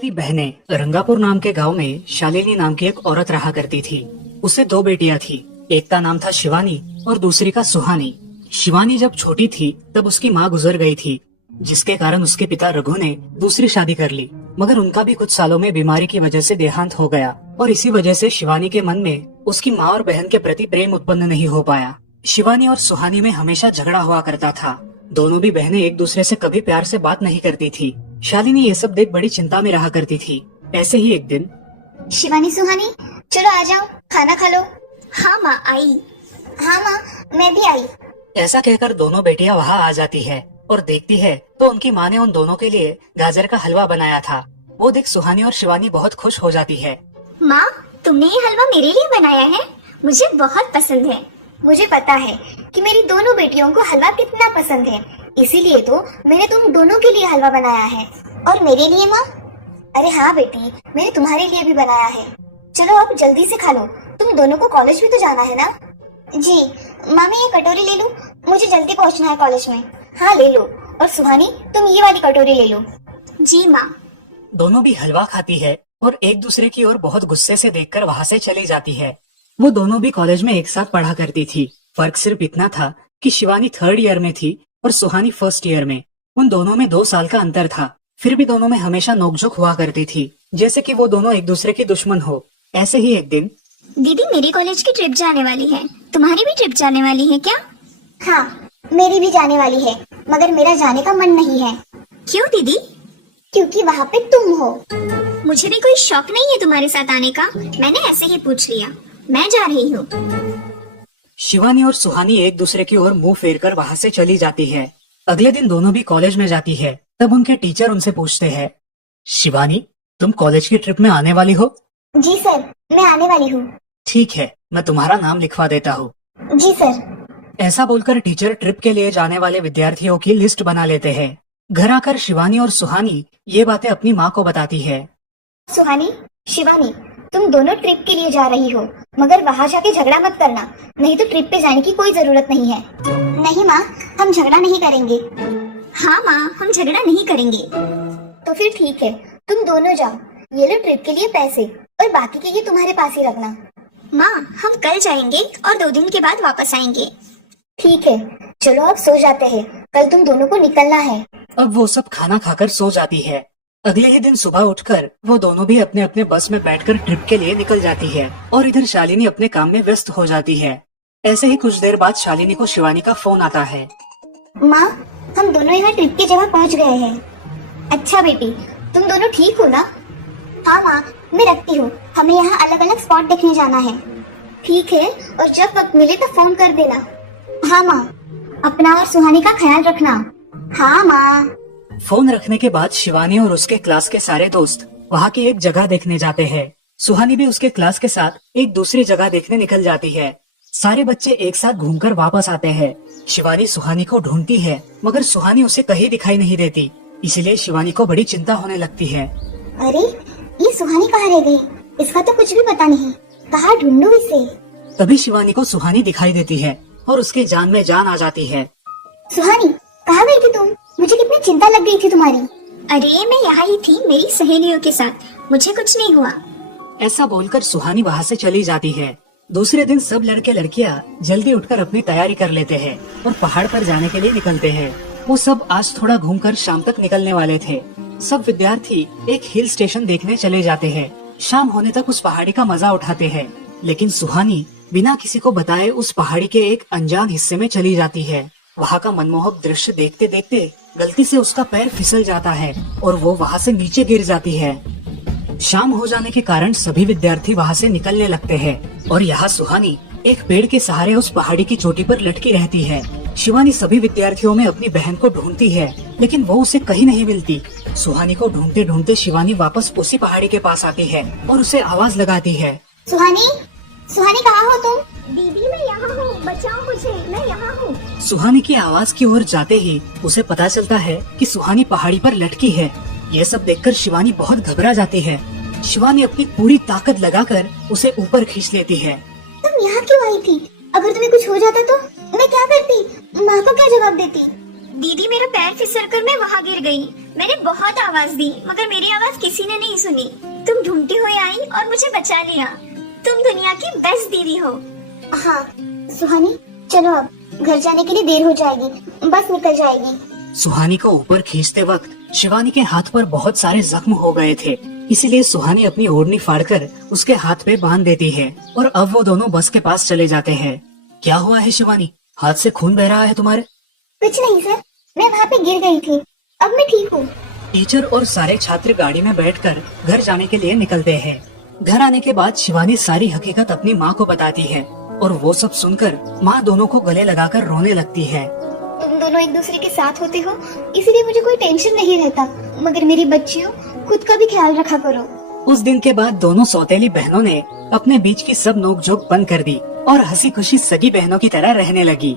मेरी बहनें रंगापुर नाम के गांव में शालिनी नाम की एक औरत रहा करती थी। उसे दो बेटियां थी। एक का नाम था शिवानी और दूसरी का सुहानी। शिवानी जब छोटी थी तब उसकी माँ गुजर गई थी, जिसके कारण उसके पिता रघु ने दूसरी शादी कर ली। मगर उनका भी कुछ सालों में बीमारी की वजह से देहांत हो गया और इसी वजह से शिवानी के मन में उसकी माँ और बहन के प्रति प्रेम उत्पन्न नहीं हो पाया। शिवानी और सुहानी में हमेशा झगड़ा हुआ करता था। दोनों भी बहनें एक दूसरे से कभी प्यार से बात नहीं करती थी। शालिनी ये सब देख बड़ी चिंता में रहा करती थी। ऐसे ही एक दिन, शिवानी सुहानी चलो आ जाओ, खाना खा लो। हाँ माँ आई। हाँ माँ मैं भी आई। ऐसा कहकर दोनों बेटियां वहाँ आ जाती है और देखती है तो उनकी माँ ने उन दोनों के लिए गाजर का हलवा बनाया था। वो देख सुहानी और शिवानी बहुत खुश हो जाती है। माँ तुमने ये हलवा मेरे लिए बनाया है, मुझे बहुत पसंद है। मुझे पता है कि मेरी दोनों बेटियों को हलवा कितना पसंद है, इसीलिए तो मैंने तुम दोनों के लिए हलवा बनाया है। और मेरे लिए माँ? अरे हाँ बेटी, मैंने तुम्हारे लिए भी बनाया है। चलो अब जल्दी से खा लो, तुम दोनों को कॉलेज भी तो जाना है ना। जी माँ मैं ये कटोरी ले लूँ, मुझे जल्दी पहुँचना है कॉलेज में। हाँ ले लो। और सुहानी तुम ये वाली कटोरी ले लो। जी माँ। दोनों भी हलवा खाती है और एक दूसरे की ओर बहुत गुस्से से देखकर वहाँ से चली जाती है। वो दोनों भी कॉलेज में एक साथ पढ़ा करती थी। फर्क सिर्फ इतना था कि शिवानी 3rd ईयर में थी और सुहानी 1st ईयर में। उन दोनों में 2 साल का अंतर था। फिर भी दोनों में हमेशा नोकझोंक हुआ करती थी, जैसे कि वो दोनों एक दूसरे के दुश्मन हो। ऐसे ही एक दिन, दीदी मेरी कॉलेज की ट्रिप जाने वाली है, तुम्हारी भी ट्रिप जाने वाली है क्या? हाँ मेरी भी जाने वाली है, मगर मेरा जाने का मन नहीं है। क्यों दीदी? क्योंकि वहाँ पे तुम हो। मुझे भी कोई शौक नहीं है तुम्हारे साथ आने का, मैंने ऐसे ही पूछ लिया। मैं जा रही हूँ। शिवानी और सुहानी एक दूसरे की ओर मुंह फेरकर वहाँ से चली जाती है। अगले दिन दोनों भी कॉलेज में जाती है। तब उनके टीचर उनसे पूछते हैं, शिवानी तुम कॉलेज की ट्रिप में आने वाली हो? जी सर मैं आने वाली हूँ। ठीक है, मैं तुम्हारा नाम लिखवा देता हूँ। जी सर। ऐसा बोलकर टीचर ट्रिप के लिए जाने वाले विद्यार्थियों की लिस्ट बना लेते हैं। घर आकर शिवानी और सुहानी ये बातें अपनी माँ को बताती है। सुहानी शिवानी तुम दोनों ट्रिप के लिए जा रही हो, मगर वहाँ जाके झगड़ा मत करना, नहीं तो ट्रिप पे जाने की कोई जरूरत नहीं है। नहीं माँ हम झगड़ा नहीं करेंगे। हाँ माँ हम झगड़ा नहीं करेंगे। तो फिर ठीक है, तुम दोनों जाओ, ये लो ट्रिप के लिए पैसे और बाकी के लिए तुम्हारे पास ही रखना। माँ हम कल जाएंगे और 2 दिन के बाद वापस आएंगे। ठीक है चलो अब सो जाते हैं, कल तुम दोनों को निकलना है। अब वो सब खाना खाकर सो जाती है। अगले ही दिन सुबह उठकर वो दोनों भी अपने अपने बस में बैठकर ट्रिप के लिए निकल जाती है और इधर शालिनी अपने काम में व्यस्त हो जाती है। ऐसे ही कुछ देर बाद शालिनी को शिवानी का फोन आता है। माँ हम दोनों यहाँ ट्रिप की जगह पहुँच गए हैं। अच्छा बेटी तुम दोनों ठीक हो ना? हाँ माँ मैं रखती हूँ, हमें यहाँ अलग अलग स्पॉट देखने जाना है। ठीक है और जब वक्त मिले तो फोन कर देना। हाँ माँ अपना और सुहानी का ख्याल रखना। हाँ माँ। फोन रखने के बाद शिवानी और उसके क्लास के सारे दोस्त वहाँ की एक जगह देखने जाते हैं। सुहानी भी उसके क्लास के साथ एक दूसरी जगह देखने निकल जाती है। सारे बच्चे एक साथ घूमकर वापस आते हैं। शिवानी सुहानी को ढूंढती है, मगर सुहानी उसे कहीं दिखाई नहीं देती। इसलिए शिवानी को बड़ी चिंता होने लगती है। अरे ये सुहानी कहाँ रह गई? इसका तो कुछ भी पता नहीं, कहाँ ढूंढूं इसे? तभी शिवानी को सुहानी दिखाई देती है और उसके जान में जान आ जाती है। सुहानी कहाँ गई थी तुम? मुझे कितनी चिंता लग गई थी तुम्हारी। अरे मैं यहाँ ही थी मेरी सहेलियों के साथ, मुझे कुछ नहीं हुआ। ऐसा बोलकर सुहानी वहाँ से चली जाती है। दूसरे दिन सब लड़के लड़कियाँ जल्दी उठकर अपनी तैयारी कर लेते हैं और पहाड़ पर जाने के लिए निकलते हैं। वो सब आज थोड़ा घूमकर शाम तक निकलने वाले थे। सब विद्यार्थी एक हिल स्टेशन देखने चले जाते हैं। शाम होने तक उस पहाड़ी का मजा उठाते हैं, लेकिन सुहानी बिना किसी को बताए उस पहाड़ी के एक अनजान हिस्से में चली जाती है। वहाँ का मनमोहक दृश्य देखते देखते गलती से उसका पैर फिसल जाता है और वो वहाँ से नीचे गिर जाती है। शाम हो जाने के कारण सभी विद्यार्थी वहाँ से निकलने लगते हैं और यहाँ सुहानी एक पेड़ के सहारे उस पहाड़ी की चोटी पर लटकी रहती है। शिवानी सभी विद्यार्थियों में अपनी बहन को ढूंढती है, लेकिन वो उसे कहीं नहीं मिलती। सुहानी को ढूंढते ढूंढते शिवानी वापस उसी पहाड़ी के पास आती है और उसे आवाज लगाती है। सुहानी सुहानी कहाँ हो तुम? दीदी मैं यहाँ हूँ, बचाओ मुझे, मैं यहाँ हूँ। सुहानी की आवाज की ओर जाते ही उसे पता चलता है कि सुहानी पहाड़ी पर लटकी है। यह सब देखकर शिवानी बहुत घबरा जाती है। शिवानी अपनी पूरी ताकत लगाकर उसे ऊपर खींच लेती है। तुम यहाँ क्यों आई थी? अगर तुम्हें कुछ हो जाता तो मैं क्या करती? माँ को क्या जवाब देती? दीदी मेरा पैर फिसल कर मैं वहाँ गिर गई। मैंने बहुत आवाज दी मगर मेरी आवाज किसी ने नहीं सुनी। तुम ढूंढती हुई आई और मुझे बचा लिया। तुम दुनिया की बेस्ट दीदी हो। हाँ सुहानी, चलो अब घर जाने के लिए देर हो जाएगी, बस निकल जाएगी। सुहानी को ऊपर खींचते वक्त शिवानी के हाथ पर बहुत सारे जख्म हो गए थे, इसीलिए सुहानी अपनी ओढ़नी फाड़कर उसके हाथ पे बांध देती है और अब वो दोनों बस के पास चले जाते हैं। क्या हुआ है शिवानी, हाथ से खून बह रहा है तुम्हारे? कुछ नहीं सर, मैं वहाँ पे गिर गई थी, अब मैं ठीक हूँ। टीचर और सारे छात्र गाड़ी में बैठकर घर जाने के लिए निकलते हैं। घर आने के बाद शिवानी सारी हकीकत अपनी माँ को बताती है और वो सब सुनकर माँ दोनों को गले लगाकर रोने लगती है। तुम दोनों एक दूसरे के साथ होते हो इसीलिए मुझे कोई टेंशन नहीं रहता, मगर मेरी बच्चियों खुद का भी ख्याल रखा करो। उस दिन के बाद दोनों सौतेली बहनों ने अपने बीच की सब नोकझोंक बंद कर दी और हंसी खुशी सगी बहनों की तरह रहने लगी।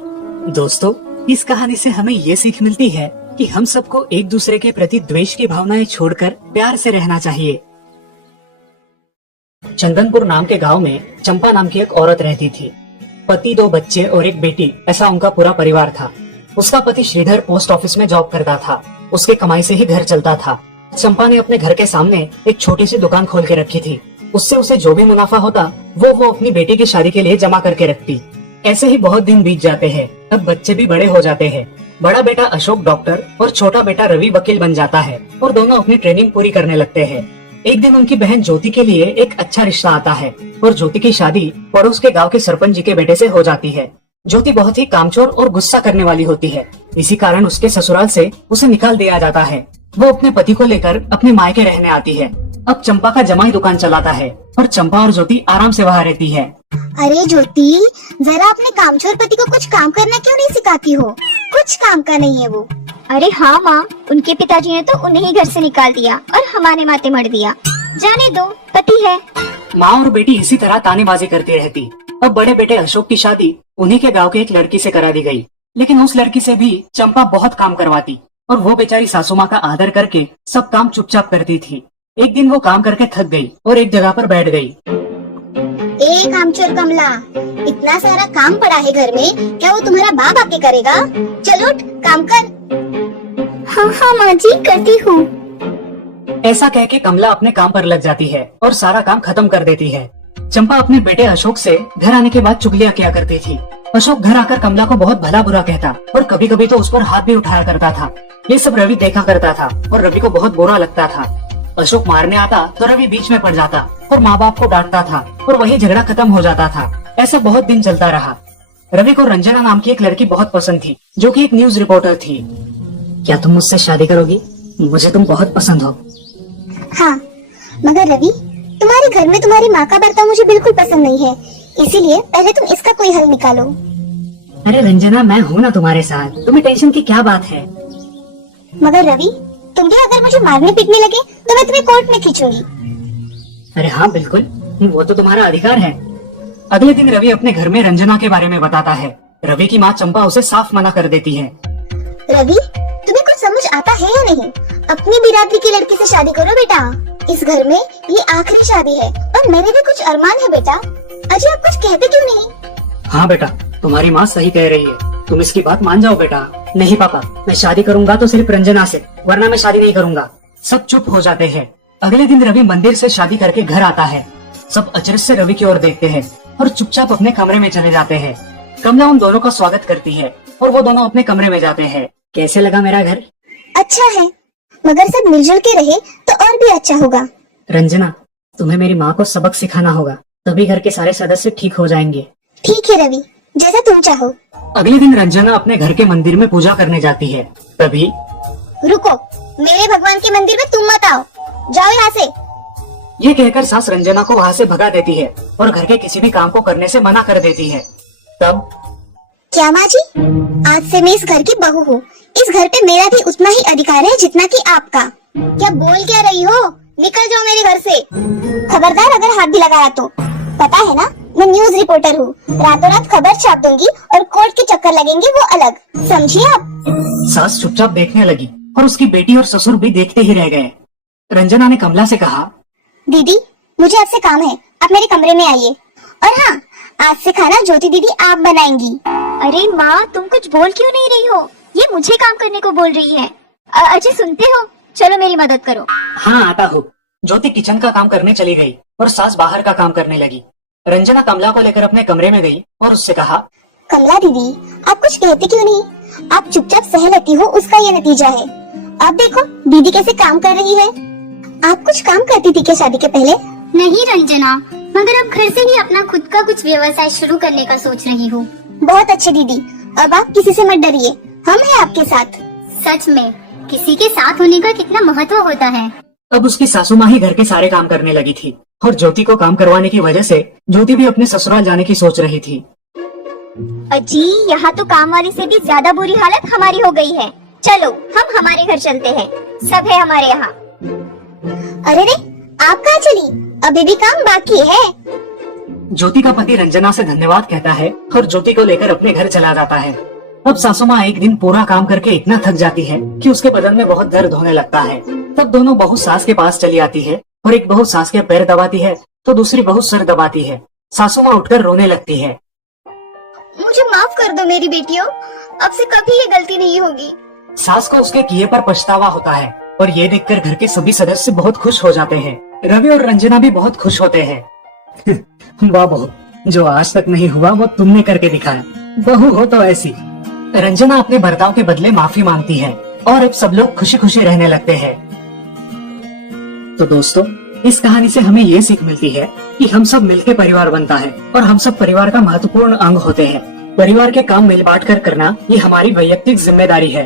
दोस्तों, इस कहानी से हमें ये सीख मिलती है कि हम सबको एक दूसरे के प्रति द्वेष की भावनाएं छोड़कर प्यार से रहना चाहिए। चंदनपुर नाम के गांव में चंपा नाम की एक औरत रहती थी। पति, 2 बच्चे और एक बेटी, ऐसा उनका पूरा परिवार था। उसका पति श्रीधर पोस्ट ऑफिस में जॉब करता था। उसके कमाई से ही घर चलता था। चंपा ने अपने घर के सामने एक छोटी सी दुकान खोल के रखी थी। उससे उसे जो भी मुनाफा होता वो अपनी बेटी की शादी के लिए जमा करके रखती। ऐसे ही बहुत दिन बीत जाते हैं। अब बच्चे भी बड़े हो जाते हैं। बड़ा बेटा अशोक डॉक्टर और छोटा बेटा रवि वकील बन जाता है और दोनों अपनी ट्रेनिंग पूरी करने लगते हैं। एक दिन उनकी बहन ज्योति के लिए एक अच्छा रिश्ता आता है और ज्योति की शादी पड़ोस के गांव के सरपंच जी के बेटे से हो जाती है। ज्योति बहुत ही कामचोर और गुस्सा करने वाली होती है। इसी कारण उसके ससुराल से उसे निकाल दिया जाता है। वो अपने पति को लेकर अपने मायके रहने आती है। अब चंपा का जमाई दुकान चलाता है और चंपा और ज्योति आराम से वहाँ रहती है। अरे ज्योति, जरा अपने कामचोर पति को कुछ काम करना क्यों नहीं सिखाती हो? कुछ काम का नहीं है वो। अरे हाँ माँ, उनके पिताजी ने तो उन्हें ही घर से निकाल दिया और हमारे माथे मर दिया। जाने दो, पति है। माँ और बेटी इसी तरह तानेबाजी करती रहती। अब बड़े बेटे अशोक की शादी उन्हीं के गांव के एक लड़की से करा दी गई, लेकिन उस लड़की से भी चंपा बहुत काम करवाती और वो बेचारी सासू माँ का आदर करके सब काम चुपचाप करती थी। एक दिन वो काम करके थक गई और एक जगह पर बैठ गई। ए कामचोर कमला, इतना सारा काम पड़ा है घर में, क्या वो तुम्हारा बाप आके करेगा? चलो उठ, काम कर। हाँ हाँ माँ जी, करती हूँ। ऐसा कह के कमला अपने काम पर लग जाती है और सारा काम खत्म कर देती है। चंपा अपने बेटे अशोक से घर आने के बाद चुगलियां किया करती थी। अशोक घर आकर कमला को बहुत भला बुरा कहता और कभी कभी तो उस पर हाथ भी उठाया करता था। ये सब रवि देखा करता था और रवि को बहुत बुरा लगता था। अशोक मारने आता तो रवि बीच में पड़ जाता और माँ बाप को डांटता था और वही झगड़ा खत्म हो जाता था। ऐसा बहुत दिन चलता रहा। रवि को रंजना नाम की एक लड़की बहुत पसंद थी, जो कि एक न्यूज रिपोर्टर थी। क्या तुम मुझसे शादी करोगी? मुझे तुम बहुत पसंद हो। हाँ, मगर रवि, तुम्हारे घर में तुम्हारी माँ का बर्ताव मुझे बिल्कुल पसंद नहीं है, इसीलिए पहले तुम इसका कोई हल निकालो। अरे रंजना, मैं हूँ ना तुम्हारे साथ, तुम्हें टेंशन की क्या बात है? मगर रवि, तुम भी अगर मुझे मारने पीटने लगे तो मैं तुम्हें कोर्ट में खींचूंगी। अरे हाँ बिल्कुल, वो तो तुम्हारा अधिकार है। अगले दिन रवि अपने घर में रंजना के बारे में बताता है। रवि की माँ चंपा उसे साफ मना कर देती है। रवि, तुम्हें कुछ समझ आता है या नहीं? अपनी बिरादरी की लड़की से शादी करो बेटा। इस घर में ये आखिरी शादी है और मेरे भी कुछ अरमान है बेटा। अजय, आप कुछ कहते क्यों नहीं? हाँ बेटा, तुम्हारी माँ सही कह रही है, तुम इसकी बात मान जाओ बेटा। नहीं पापा, मैं शादी करूंगा तो सिर्फ रंजना से, वरना मैं शादी नहीं करूंगा। सब चुप हो जाते हैं। अगले दिन रवि मंदिर से शादी करके घर आता है। सब अचरज से रवि की ओर देखते हैं और चुपचाप अपने कमरे में चले जाते हैं। कमला उन दोनों का स्वागत करती है और वो दोनों अपने कमरे में जाते हैं। कैसे लगा मेरा घर? अच्छा है, मगर सब मिलजुल के रहे तो और भी अच्छा होगा। रंजना, तुम्हें मेरी माँ को सबक सिखाना होगा, तभी घर के सारे सदस्य ठीक हो जाएंगे। ठीक है रवि, जैसा तुम चाहो। अगले दिन रंजना अपने घर के मंदिर में पूजा करने जाती है। तभी रुको, मेरे भगवान के मंदिर में तुम मत आओ, जाओ यहाँ से। ये कहकर सास रंजना को वहाँ से भगा देती है और घर के किसी भी काम को करने से मना कर देती है। तब क्या माँ जी, आज से मैं इस घर की बहू हूँ। इस घर पे मेरा भी उतना ही अधिकार है जितना कि आपका। क्या बोल क्या रही हो? निकल जाओ मेरे घर से। खबरदार अगर हाथ भी लगाया तो। पता है ना, मैं न्यूज रिपोर्टर हूँ। रातों रात खबर छाप दूंगी और कोर्ट के चक्कर लगेंगे वो अलग, समझिए आप। सास चुपचाप देखने लगी और उसकी बेटी और ससुर भी देखते ही रह गए। रंजना ने कमला से कहा, दीदी, मुझे आपसे काम है, आप मेरे कमरे में आइए। और हाँ, आज से खाना ज्योति दीदी आप बनाएंगी। अरे माँ, तुम कुछ बोल क्यों नहीं रही हो? ये मुझे काम करने को बोल रही है। अजय, सुनते हो? चलो मेरी मदद करो। हाँ आता हूँ। ज्योति किचन का काम करने चली गई और सास बाहर का काम करने लगी। रंजना कमला को लेकर अपने कमरे में गई और उससे कहा, कमला दीदी, आप कुछ कहते क्यों नहीं? आप चुपचाप सह लेती हो, उसका ये नतीजा है। आप देखो दीदी कैसे काम कर रही है। आप कुछ काम करती थी क्या शादी के पहले? नहीं रंजना, मगर अब घर से ही अपना खुद का कुछ व्यवसाय शुरू करने का सोच रही हूँ। बहुत अच्छे दीदी, अब आप किसी से मत डरिए, हम हैं आपके साथ। सच में किसी के साथ होने का कितना महत्व होता है। अब उसकी सासू माँ ही घर के सारे काम करने लगी थी और ज्योति को काम करवाने की वजह से ज्योति भी अपने ससुराल जाने की सोच रही थी। अजी, यहाँ तो काम वाली से भी ज्यादा बुरी हालत हमारी हो गई है। चलो हम हमारे घर चलते हैं, सब है हमारे यहाँ। अरे रे, आप कहाँ चली? अभी भी काम बाकी है। ज्योति का पति रंजना से धन्यवाद कहता है और ज्योति को लेकर अपने घर चला जाता है। अब सासू माँ एक दिन पूरा काम करके इतना थक जाती है कि उसके बदन में बहुत दर्द होने लगता है। तब दोनों बहू सास के पास चली आती है और एक बहू सास के पैर दबाती है तो दूसरी बहू सर दबाती है। सासू माँ उठकर रोने लगती है। मुझे माफ कर दो मेरी बेटियों, अब से कभी ये गलती नहीं होगी। सास को उसके किए पर पछतावा होता है और ये देखकर घर के सभी सदस्य बहुत खुश हो जाते हैं। रवि और रंजना भी बहुत खुश होते हैं। वाह बहू, जो आज तक नहीं हुआ वो तुमने करके दिखाया। बहू हो तो ऐसी। रंजना अपने बर्ताव के बदले माफी मांगती है और अब सब लोग खुशी खुशी रहने लगते हैं। तो दोस्तों, इस कहानी से हमें ये सीख मिलती है कि हम सब मिलकर परिवार बनता है और हम सब परिवार का महत्वपूर्ण अंग होते हैं। परिवार के काम मिल बांट कर करना ये हमारी वैयक्तिक जिम्मेदारी है।